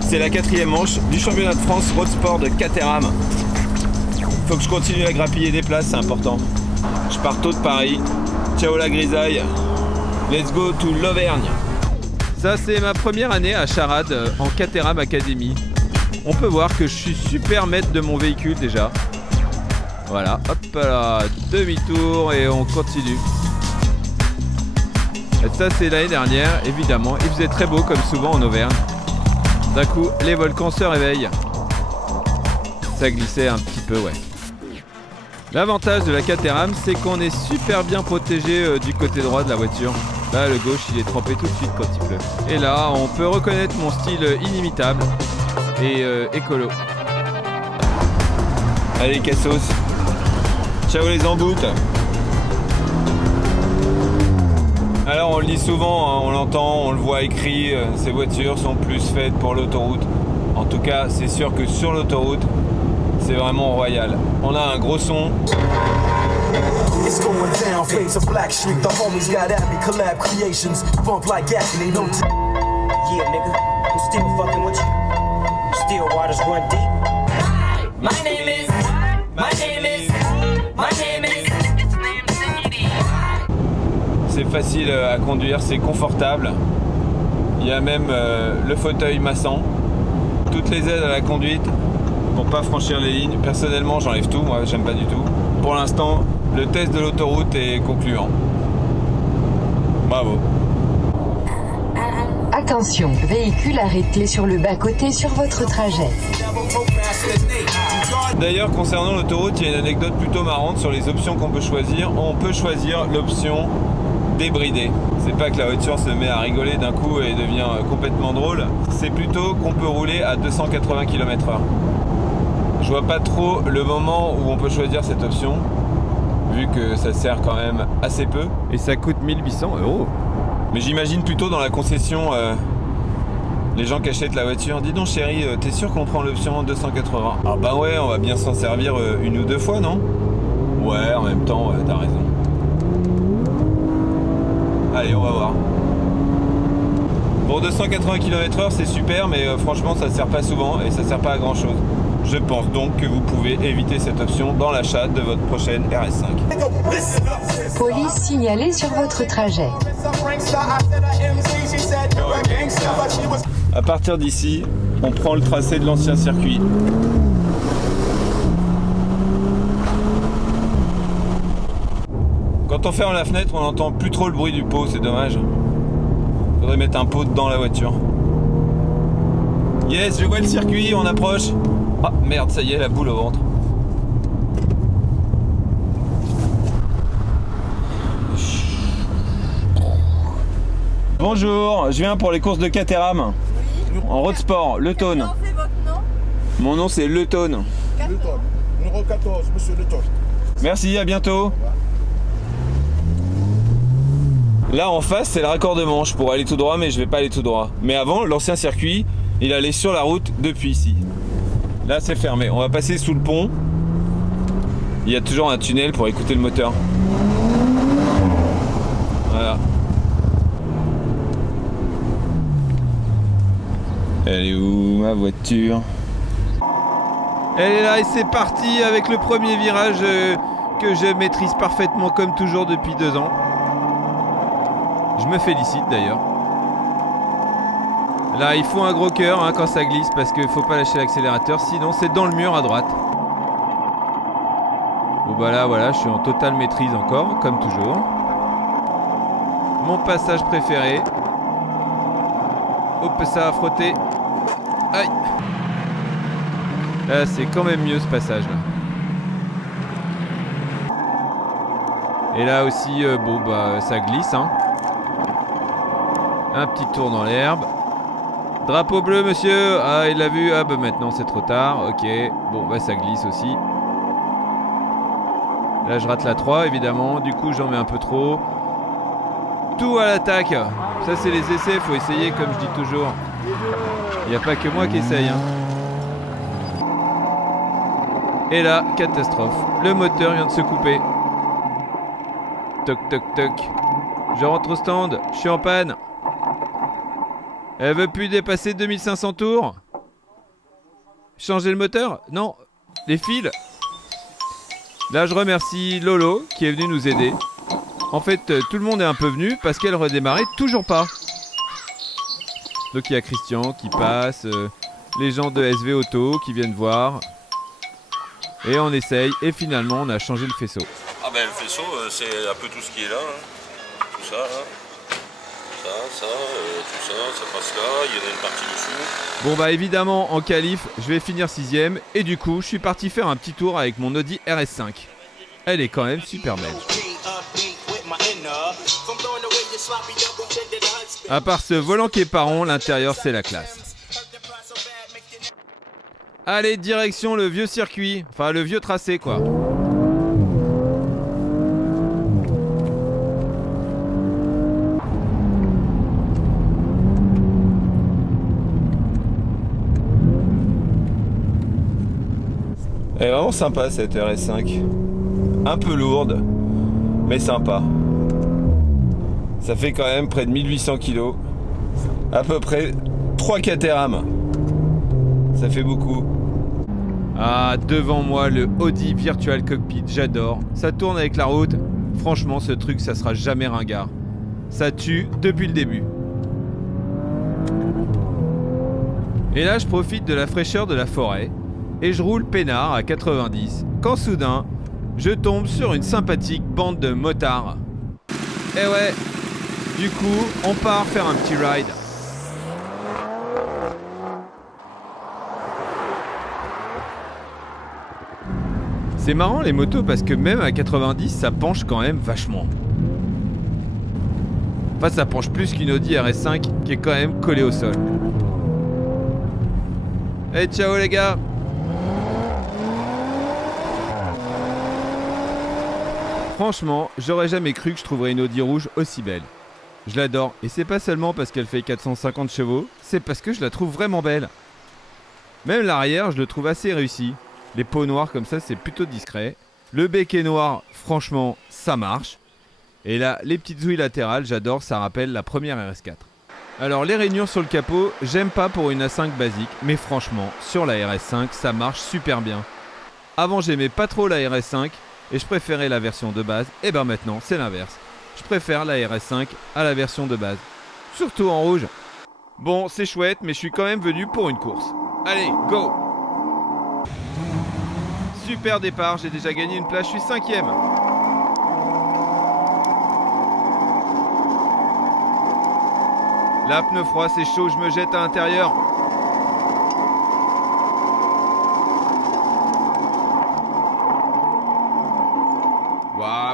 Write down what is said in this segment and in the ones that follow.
C'est la 4e manche du championnat de France Road Sport de Caterham. Faut que je continue à grappiller des places, c'est important. Je pars tôt de Paris. Ciao la grisaille. Let's go to l'Auvergne. Ça, c'est ma première année à Charade en Caterham Academy. On peut voir que je suis super maître de mon véhicule déjà. Voilà, hop là, demi-tour et on continue. Et ça, c'est l'année dernière, évidemment. Il faisait très beau comme souvent en Auvergne. D'un coup, les volcans se réveillent. Ça glissait un petit peu, ouais. L'avantage de la Caterham, c'est qu'on est super bien protégé du côté droit de la voiture. Là, le gauche, il est trempé tout de suite quand il pleut. Et là, on peut reconnaître mon style inimitable et écolo. Allez, cassos. Ciao les emboutes. Alors, on le dit souvent, hein, on l'entend, on le voit écrit, ces voitures sont plus faites pour l'autoroute. En tout cas, c'est sûr que sur l'autoroute, c'est vraiment royal. On a un gros son. It's going down, flames of Black Street. The homies got at me, collab creations. Bump like gas and they don't. Yeah, nigga, I'm still fucking with you. Still waters run deep. My name is. C'est facile à conduire, c'est confortable. Il y a même le fauteuil massant. Toutes les aides à la conduite pour pas franchir les lignes. Personnellement, j'enlève tout, moi j'aime pas du tout. Pour l'instant, le test de l'autoroute est concluant. Bravo. Attention, véhicule arrêté sur le bas-côté sur votre trajet. D'ailleurs, concernant l'autoroute, il y a une anecdote plutôt marrante sur les options qu'on peut choisir. On peut choisir l'option débridée. C'est pas que la voiture se met à rigoler d'un coup et devient complètement drôle. C'est plutôt qu'on peut rouler à 280 km/h. Je vois pas trop le moment où on peut choisir cette option, vu que ça sert quand même assez peu. Et ça coûte 1800 €. Mais j'imagine plutôt dans la concession, les gens qui achètent la voiture. Dis donc chérie, t'es sûr qu'on prend l'option 280? Ah bah ouais, on va bien s'en servir une ou deux fois, non? Ouais, en même temps, t'as raison. Allez, on va voir. Bon, 280 km/h, c'est super, mais franchement, ça sert pas souvent et ça sert pas à grand chose. Je pense donc que vous pouvez éviter cette option dans l'achat de votre prochaine RS5. Police signalée sur votre trajet. À partir d'ici, on prend le tracé de l'ancien circuit. Quand on ferme la fenêtre, on n'entend plus trop le bruit du pot, c'est dommage. Faudrait mettre un pot dans la voiture. Yes, je vois le circuit, on approche. Ah merde, ça y est, la boule au ventre. Bonjour, je viens pour les courses de Caterham. Oui. En road sport, Le Tone. C'est votre nom? Mon nom c'est Le Tone. Le Tone. Numéro 14, monsieur Le Tone. Merci, à bientôt. Là en face c'est le raccordement, je pourrais aller tout droit mais je vais pas aller tout droit. Mais avant, l'ancien circuit, il allait sur la route depuis ici. Là c'est fermé, on va passer sous le pont. Il y a toujours un tunnel pour écouter le moteur. Voilà. Elle est où ma voiture? Elle est là et c'est parti avec le premier virage que je maîtrise parfaitement comme toujours depuis 2 ans. Je me félicite d'ailleurs. Là il faut un gros cœur hein, quand ça glisse parce qu'il faut pas lâcher l'accélérateur sinon c'est dans le mur à droite. Bon bah là voilà je suis en totale maîtrise encore comme toujours. Mon passage préféré. Hop ça a frotté. Aïe. Là c'est quand même mieux ce passage là. Et là aussi bon bah ça glisse hein. Un petit tour dans l'herbe. Drapeau bleu monsieur. Ah il l'a vu. Ah bah maintenant c'est trop tard. Ok. Bon bah ça glisse aussi. Là je rate la 3 évidemment. Du coup j'en mets un peu trop. Tout à l'attaque. Ça c'est les essais. Faut essayer comme je dis toujours. Il n'y a pas que moi qui essaye hein. Et là catastrophe. Le moteur vient de se couper. Toc toc toc. Je rentre au stand. Je suis en panne. Elle veut plus dépasser 2500 tours. Changer le moteur? Non. Les fils. Là, je remercie Lolo qui est venu nous aider. En fait, tout le monde est un peu venu parce qu'elle redémarrait toujours pas. Donc il y a Christian qui passe, les gens de SV Auto qui viennent voir. Et on essaye et finalement on a changé le faisceau. Ah ben le faisceau c'est un peu tout ce qui est là. Hein. Tout ça là. Ça, tout ça, ça passe là, il y en a une partie dessous. Bon bah évidemment en qualif je vais finir 6ème et du coup je suis parti faire un petit tour avec mon Audi RS5. Elle est quand même super belle. À part ce volant qui est pas rond, l'intérieur c'est la classe. Allez, direction le vieux circuit, enfin le vieux tracé quoi. Elle est vraiment sympa cette RS5. Un peu lourde, mais sympa. Ça fait quand même près de 1800 kg. À peu près 3 Caterham. Ça fait beaucoup. Ah, devant moi, le Audi Virtual Cockpit, j'adore. Ça tourne avec la route. Franchement, ce truc, ça sera jamais ringard. Ça tue depuis le début. Et là, je profite de la fraîcheur de la forêt. Et je roule peinard à 90. Quand soudain, je tombe sur une sympathique bande de motards. Et ouais, du coup, on part faire un petit ride. C'est marrant les motos parce que même à 90, ça penche quand même vachement. Enfin, ça penche plus qu'une Audi RS5 qui est quand même collée au sol. Hey, ciao les gars! Franchement, j'aurais jamais cru que je trouverais une Audi rouge aussi belle. Je l'adore, et c'est pas seulement parce qu'elle fait 450 chevaux, c'est parce que je la trouve vraiment belle. Même l'arrière, je le trouve assez réussi. Les peaux noires comme ça, c'est plutôt discret. Le bec est noir, franchement, ça marche. Et là, les petites ouïes latérales, j'adore, ça rappelle la première RS4. Alors, les rainures sur le capot, j'aime pas pour une A5 basique, mais franchement, sur la RS5, ça marche super bien. Avant, j'aimais pas trop la RS5, et je préférais la version de base, et ben maintenant c'est l'inverse. Je préfère la RS5 à la version de base. Surtout en rouge. Bon, c'est chouette, mais je suis quand même venu pour une course. Allez, go! Super départ, j'ai déjà gagné une place, je suis 5ème. Là, pneu froid, c'est chaud, je me jette à l'intérieur.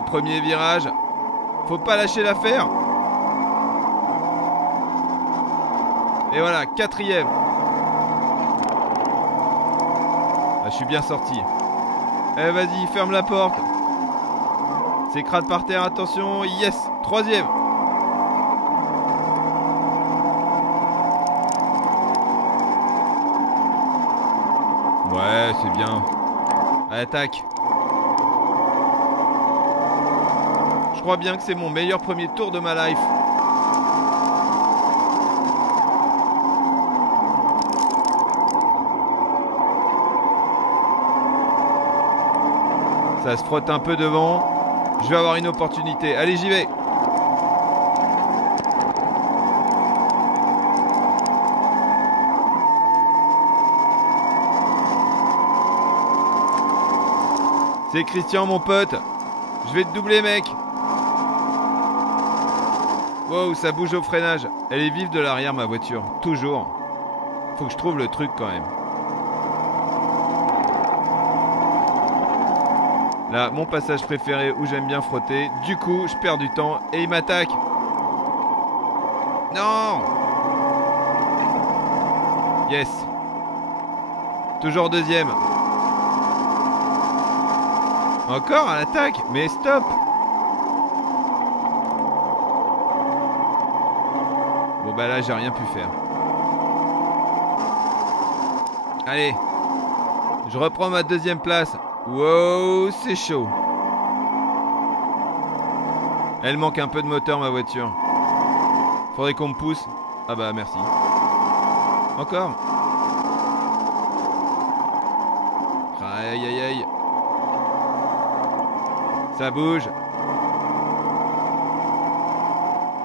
Premier virage, faut pas lâcher l'affaire. Et voilà, 4ème. Ah, je suis bien sorti. Eh vas-y, ferme la porte. C'est crade par terre, attention. Yes, 3ème. Ouais, c'est bien. Attaque. Je crois bien que c'est mon meilleur premier tour de ma life. Ça se frotte un peu devant. Je vais avoir une opportunité. Allez, j'y vais. C'est Christian, mon pote. Je vais te doubler, mec. Wow, ça bouge au freinage. Elle est vive de l'arrière, ma voiture. Toujours. Faut que je trouve le truc quand même. Là, mon passage préféré où j'aime bien frotter. Du coup, je perds du temps et il m'attaque. Non! Yes. Toujours 2ème. Encore à l'attaque? Mais stop! Bon bah là j'ai rien pu faire. Allez, je reprends ma 2ème place. Wow, c'est chaud. Elle manque un peu de moteur ma voiture. Faudrait qu'on me pousse. Ah bah merci. Encore. Aïe aïe aïe. Ça bouge.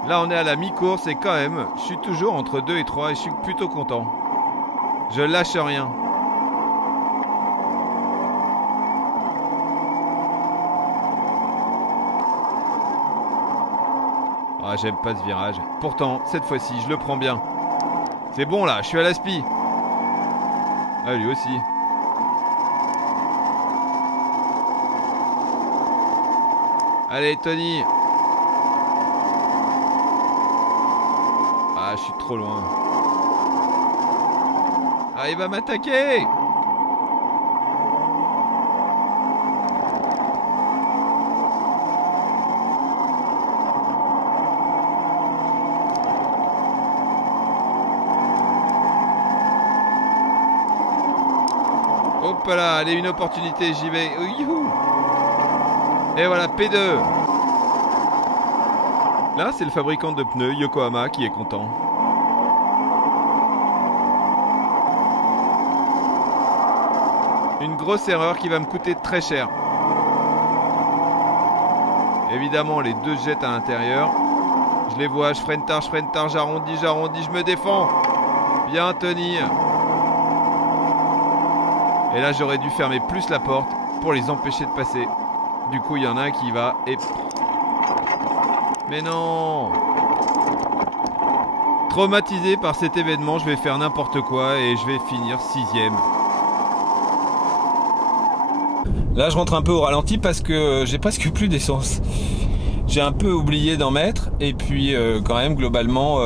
Là on est à la mi-course et quand même, je suis toujours entre 2 et 3 et je suis plutôt content. Je lâche rien. Ah, j'aime pas ce virage. Pourtant, cette fois-ci, je le prends bien. C'est bon là, je suis à l'aspi. Ah, lui aussi. Allez, Tony. Ah, je suis trop loin. Ah, il va m'attaquer. Hop là, allez, une opportunité, j'y vais. Youhou. Et voilà, P2. Là, c'est le fabricant de pneus, Yokohama, qui est content. Une grosse erreur qui va me coûter très cher. Évidemment, les deux jettent à l'intérieur. Je les vois, je freine tard, j'arrondis, je me défends. Bien, Tony. Et là, j'aurais dû fermer plus la porte pour les empêcher de passer. Du coup, il y en a un qui va et... Mais non! Traumatisé par cet événement, je vais faire n'importe quoi et je vais finir 6ème. Là, je rentre un peu au ralenti parce que j'ai presque plus d'essence. J'ai un peu oublié d'en mettre et puis quand même, globalement...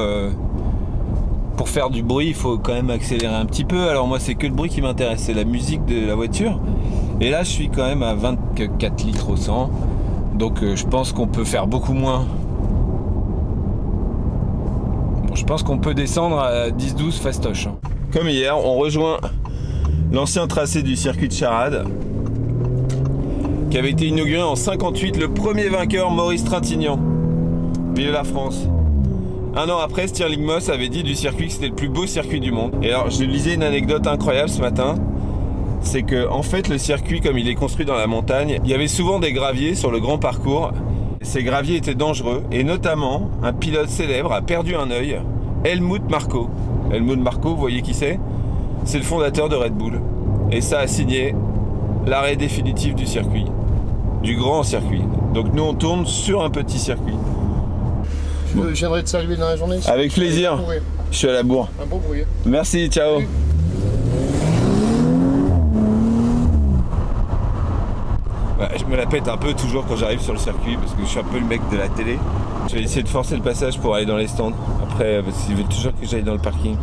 pour faire du bruit, il faut quand même accélérer un petit peu. Alors moi, c'est que le bruit qui m'intéresse, c'est la musique de la voiture. Et là, je suis quand même à 24 litres au 100. Donc je pense qu'on peut faire beaucoup moins. Bon, je pense qu'on peut descendre à 10-12 fastoche. Comme hier, on rejoint l'ancien tracé du circuit de Charade, qui avait été inauguré en 58. Le premier vainqueur, Maurice Trintignant. Vive la France! Un an après, Stirling Moss avait dit du circuit que c'était le plus beau circuit du monde. Et alors, je lisais une anecdote incroyable ce matin. C'est que, en fait, le circuit, comme il est construit dans la montagne, il y avait souvent des graviers sur le grand parcours. Ces graviers étaient dangereux. Et notamment, un pilote célèbre a perdu un œil, Helmut Marko. Helmut Marko, vous voyez qui c'est? C'est le fondateur de Red Bull. Et ça a signé l'arrêt définitif du circuit. Du grand circuit. Donc nous, on tourne sur un petit circuit. Je viendrai te saluer dans la journée. Avec plaisir. Je suis à la bourre. Un beau bruit. Merci, ciao. Salut. Ouais, je me la pète un peu toujours quand j'arrive sur le circuit parce que je suis un peu le mec de la télé. Je vais essayer de forcer le passage pour aller dans les stands. Après, parce qu'ils veulent toujours que j'aille dans le parking.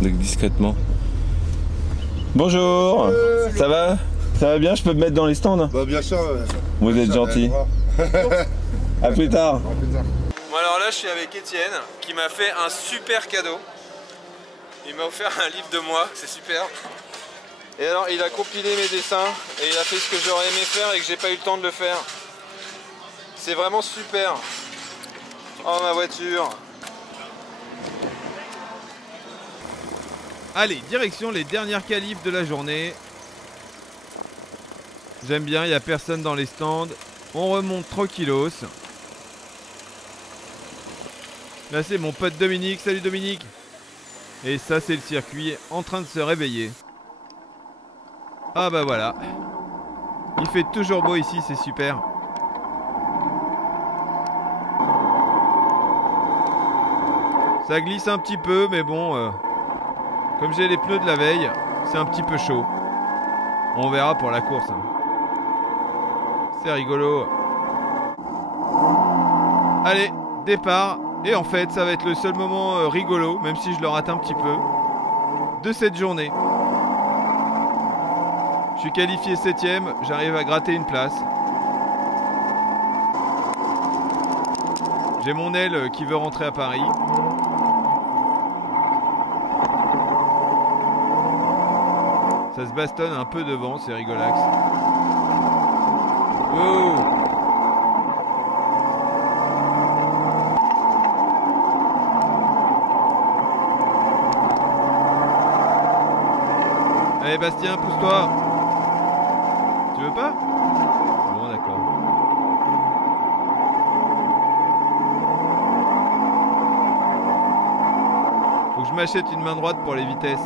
Donc discrètement. Bonjour. Ça va? Ça va bien? Je peux me mettre dans les stands? Bah bien sûr. Vous êtes gentil. A plus tard. À plus tard. Bon alors là je suis avec Étienne qui m'a fait un super cadeau. Il m'a offert un livre de moi, c'est super. Et alors il a compilé mes dessins et il a fait ce que j'aurais aimé faire et que j'ai pas eu le temps de le faire. C'est vraiment super. Oh ma voiture. Allez, direction les dernières qualifs de la journée. J'aime bien, il n'y a personne dans les stands. On remonte tranquillos. Là c'est mon pote Dominique, salut Dominique. Et ça c'est le circuit en train de se réveiller. Ah bah voilà. Il fait toujours beau ici, c'est super. Ça glisse un petit peu mais bon, comme j'ai les pneus de la veille, c'est un petit peu chaud. On verra pour la course. C'est rigolo. Allez, départ. Et en fait, ça va être le seul moment rigolo, même si je le rate un petit peu, de cette journée. Je suis qualifié 7ème, j'arrive à gratter une place. J'ai mon aile qui veut rentrer à Paris. Ça se bastonne un peu devant, c'est rigolax. Wow. Allez Bastien, pousse-toi. Tu veux pas? Bon d'accord. Faut que je m'achète une main droite pour les vitesses.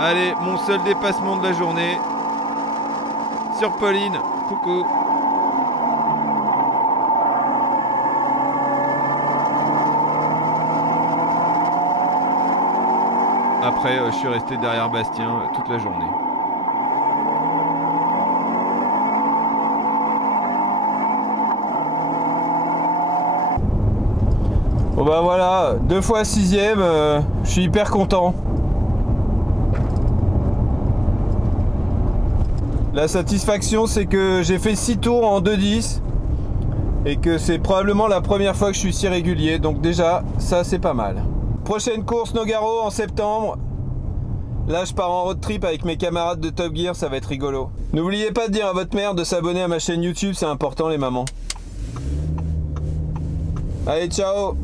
Allez, mon seul dépassement de la journée. Sur Pauline, coucou. Après, je suis resté derrière Bastien toute la journée. Bon bah voilà, 2 fois 6ème, je suis hyper content. La satisfaction, c'est que j'ai fait 6 tours en 2:10 et que c'est probablement la première fois que je suis si régulier, donc déjà ça c'est pas mal. Prochaine course Nogaro en septembre. Là je pars en road trip avec mes camarades de Top Gear, ça va être rigolo. N'oubliez pas de dire à votre mère de s'abonner à ma chaîne YouTube, c'est important les mamans. Allez, ciao.